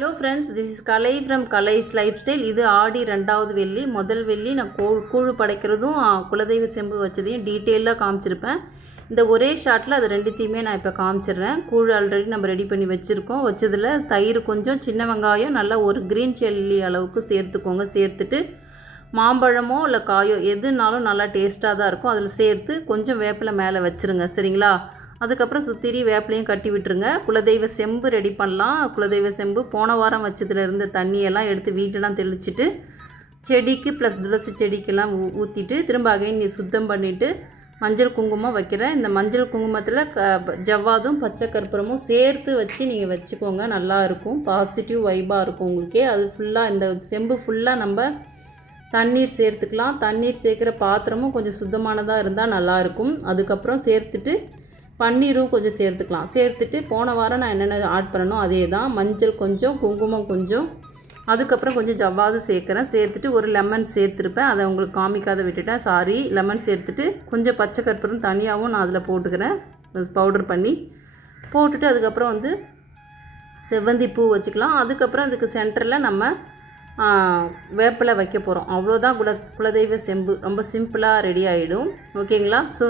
Hello friends this is Kalai from Kalai's lifestyle இது ஆடி ரெண்டாவது வெள்ளி. முதல் வெள்ளி நான் கூழ் கூழு படைக்கிறதும் குலதெய்வ செம்பு வச்சதையும் டீட்டெயிலாக காமிச்சிருப்பேன். இந்த ஒரே ஷாட்டில் அது ரெண்டுத்தையுமே நான் இப்போ காமிச்சிடுறேன். கூழ் ஆல்ரெடி நம்ம ரெடி பண்ணி வச்சுருக்கோம். வச்சதில் தயிர் கொஞ்சம் சின்ன வெங்காயம் நல்லா ஒரு க்ரீன் செல்லி அளவுக்கு சேர்த்துக்கோங்க. சேர்த்துட்டு மாம்பழமோ இல்லை காயோ எதுனாலும் நல்லா டேஸ்ட்டாக தான் இருக்கும். அதில் சேர்த்து கொஞ்சம் வேப்பில மேலே வச்சுருங்க. சரிங்களா? அதுக்கப்புறம் சுத்திரி வேப்பிலையும் கட்டி விட்டுருங்க. குலதெய்வ செம்பு ரெடி பண்ணலாம். குலதெய்வ செம்பு போன வாரம் வச்சதுல இருந்த தண்ணியெல்லாம் எடுத்து வீட்டெல்லாம் தெளிச்சிட்டு செடிக்கு ப்ளஸ் துளசி செடிக்கெல்லாம் ஊ ஊற்றிட்டு திரும்ப அகைன் நீ சுத்தம் பண்ணிவிட்டு மஞ்சள் குங்குமம் வைக்கிறேன். இந்த மஞ்சள் குங்குமத்தில் க ஜவ்வாதும் பச்சை கற்பூரமும் சேர்த்து வச்சு நீங்கள் வச்சுக்கோங்க. நல்லாயிருக்கும் பாசிட்டிவ் வைபாக இருக்கும் உங்களுக்கே. அது ஃபுல்லாக இந்த செம்பு ஃபுல்லாக நம்ம தண்ணீர் சேர்த்துக்கலாம். தண்ணீர் சேர்க்குற பாத்திரமும் கொஞ்சம் சுத்தமானதாக இருந்தால் நல்லாயிருக்கும் அதுக்கப்புறம் சேர்த்துட்டு பன்னீரும் கொஞ்சம் சேர்த்துக்கலாம். சேர்த்துட்டு போன வாரம் நான் என்னென்ன ஆட் பண்ணணும் அதே தான் மஞ்சள் கொஞ்சம் குங்குமம் கொஞ்சம். அதுக்கப்புறம் கொஞ்சம் ஜவ்வாது சேர்க்குறேன். சேர்த்துட்டு ஒரு லெமன் சேர்த்துருப்பேன். அதை உங்களுக்கு காமிக்காத விட்டுட்டேன். சாரி லெமன் சேர்த்துட்டு கொஞ்சம் பச்சை கற்பூரம் தனியாகவும் நான் அதில் போட்டுக்கிறேன். பவுடர் பண்ணி போட்டுட்டு அதுக்கப்புறம் வந்து செவ்வந்தி பூ வச்சுக்கலாம். அதுக்கப்புறம் அதுக்கு சென்டரில் நம்ம ஆ, வேப்பிலை வைக்க போகிறோம் அவ்வளோதான் குல குலதெய்வ செம்பு. ரொம்ப சிம்பிளாக ரெடி ஆகிடும் ஓகேங்களா ஸோ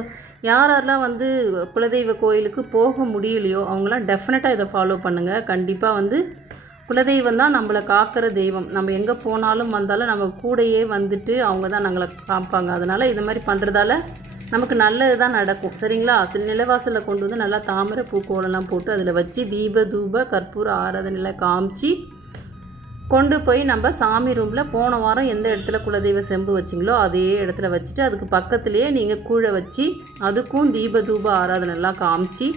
யார் யாரெல்லாம் வந்து குலதெய்வ கோயிலுக்கு போக முடியலையோ அவங்களாம் டெஃபினட்டாக இதை ஃபாலோ பண்ணுங்கள் கண்டிப்பாக வந்து குலதெய்வம் தான் நம்மளை காக்கிற தெய்வம். நம்ம எங்கே போனாலும் வந்தாலும் நம்ம கூடையே வந்துட்டு அவங்க தான் நம்மளை காப்பாங்க. அதனால் இது மாதிரி பண்ணுறதால நமக்கு நல்லது தான் நடக்கும். சரிங்களா? சில நிலவாசலில் கொண்டு வந்து நல்லா தாமரை பூக்கோலெல்லாம் போட்டு அதில் வச்சு தீப தூப கற்பூர ஆராதனையில் காமிச்சு கொண்டு போய் நம்ம சாமி ரூமில் போன வாரம் எந்த இடத்துல குலதெய்வ செம்பு வச்சிங்களோ அதே இடத்துல வச்சுட்டு அதுக்கு பக்கத்துலேயே நீங்கள் கூழை வச்சு அதுக்கும் தீப தூப ஆராதனைலாம் காமிச்சு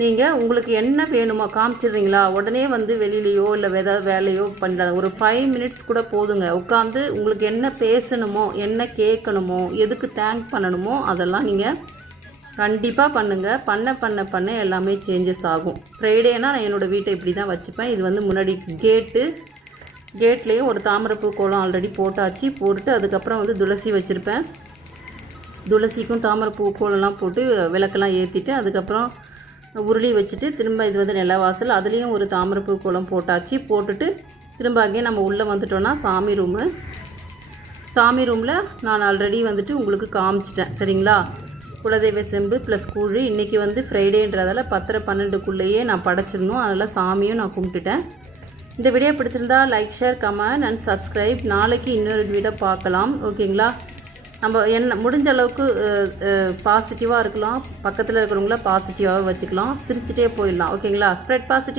நீங்கள் உங்களுக்கு என்ன வேணுமோ காமிச்சிடுறீங்களா? உடனே வந்து வெளியிலையோ இல்லை ஏதாவது வேலையோ பண்ணலாம் ஒரு ஃபைவ் மினிட்ஸ் கூட போதுங்க. உட்காந்து உங்களுக்கு என்ன பேசணுமோ என்ன கேட்கணுமோ எதுக்கு தேங்க் பண்ணணுமோ அதெல்லாம் நீங்கள் கண்டிப்பாக பண்ணுங்கள் பண்ண பண்ண பண்ண எல்லாமே சேஞ்சஸ் ஆகும். ஃப்ரைடேனால் நான் என்னோடய வீட்டை இப்படி தான் வச்சுப்பேன். இது வந்து முன்னாடி கேட்டு கேட்லேயும் ஒரு தாமரைப்பூ கோலம் ஆல்ரெடி போட்டாச்சு. போட்டு அதுக்கப்புறம் வந்து துளசி வச்சுருப்பேன். துளசிக்கும் தாமரைப்பூ கோலம்லாம் போட்டு விளக்கெல்லாம் ஏற்றிட்டு அதுக்கப்புறம் உருளி வச்சுட்டு திரும்ப இது வந்து நிலவாசல் அதுலேயும் ஒரு தாமரைப்பூ கோலம் போட்டாச்சு. போட்டுட்டு திரும்ப அங்கேயே நம்ம உள்ளே வந்துட்டோன்னா சாமி ரூமு சாமி ரூமில் நான் ஆல்ரெடி வந்துட்டு உங்களுக்கு காமிச்சிட்டேன். சரிங்களா? குலதெய்வ செம்பு ப்ளஸ் கூழு. இன்றைக்கி வந்து ஃப்ரைடேன்றதால பத்தரை பன்னெண்டுக்குள்ளேயே நான் படைச்சிடணும். அதனால் சாமியும் நான் கும்பிட்டுட்டேன். இந்த வீடியோ பிடிச்சிருந்தா like share comment and subscribe நாளைக்கு இன்னொரு வீடியோ பார்க்கலாம். ஓகேங்களா? நம்ம என்ன முடிஞ்ச அளவுக்கு பாசிட்டிவாக இருக்கலாம். பக்கத்தில் இருக்கிறவங்கள பாசிட்டிவாக வச்சுக்கலாம். சிரிச்சிட்டே போயிடலாம். ஓகேங்களா? Spread positive